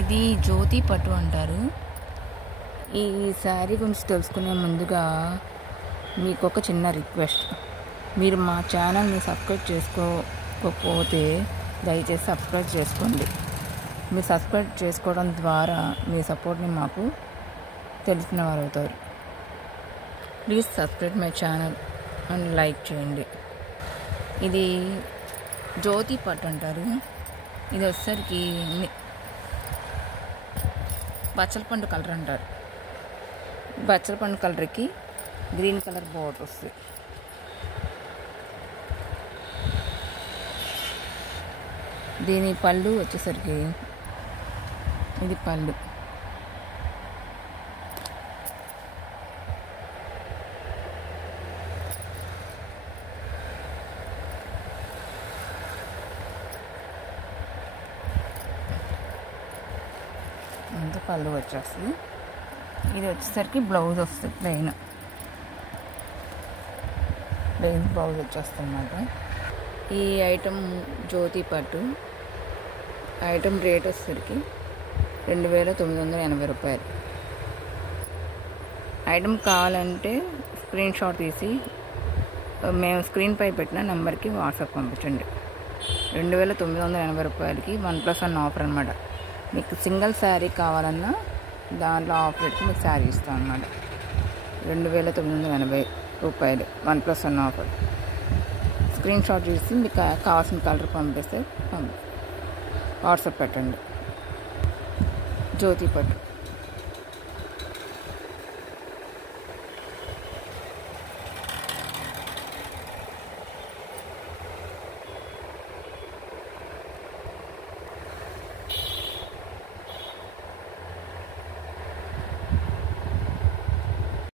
ఇది జ్యోతి పట్టు అంటారు. ఈ శారీ గురించి తెలుసుకునే ముందుగా మీకు ఒక చిన్న రిక్వెస్ట్. మీరు మా ఛానల్ని సబ్స్క్రైబ్ చేసుకోకపోతే దయచేసి సబ్స్క్రైబ్ చేసుకోండి. మీరు సబ్స్క్రైబ్ చేసుకోవడం ద్వారా మీ సపోర్ట్ని మాకు తెలిసిన వారు అవుతారు. Please subscribe my channel and like చేయండి. ఇది జ్యోతి పట్టు అంటారు. ఇది వచ్చేసరికి బచ్చలపండు కలర్ అంటారు. బచ్చలపండు కలర్కి గ్రీన్ కలర్ బోర్డర్ వస్తుంది. దీని పళ్ళు వచ్చేసరికి ఇది పళ్ళు. అంత పళ్ళు వచ్చేస్తుంది. ఇది వచ్చేసరికి బ్లౌజ్ వస్తుంది. ప్లెయిన్ బ్లౌజ్ వచ్చేస్తుంది అన్నమాట. ఈ ఐటమ్ జ్యోతి పట్టు ఐటమ్ రేట్ వచ్చేసరికి 2980 రూపాయలు. ఐటమ్ కావాలంటే స్క్రీన్ షాట్ తీసి మేము స్క్రీన్పై పెట్టిన నెంబర్కి వాట్సాప్ పంపించండి. 2980 రూపాయలకి 1+1 ఆఫర్ అనమాట. మీకు సింగిల్ శారీ కావాలన్నా దాంట్లో ఆఫర్ పెట్టి మీకు శారీ ఇస్తాం అన్నమాట. 2980 రూపాయలు 1+1 ఆఫర్. స్క్రీన్ షాట్ తీసి మీకు కావాల్సిన కలర్ పంపిస్తే వాట్సాప్ పెట్టండి. జ్యోతి పట్టు.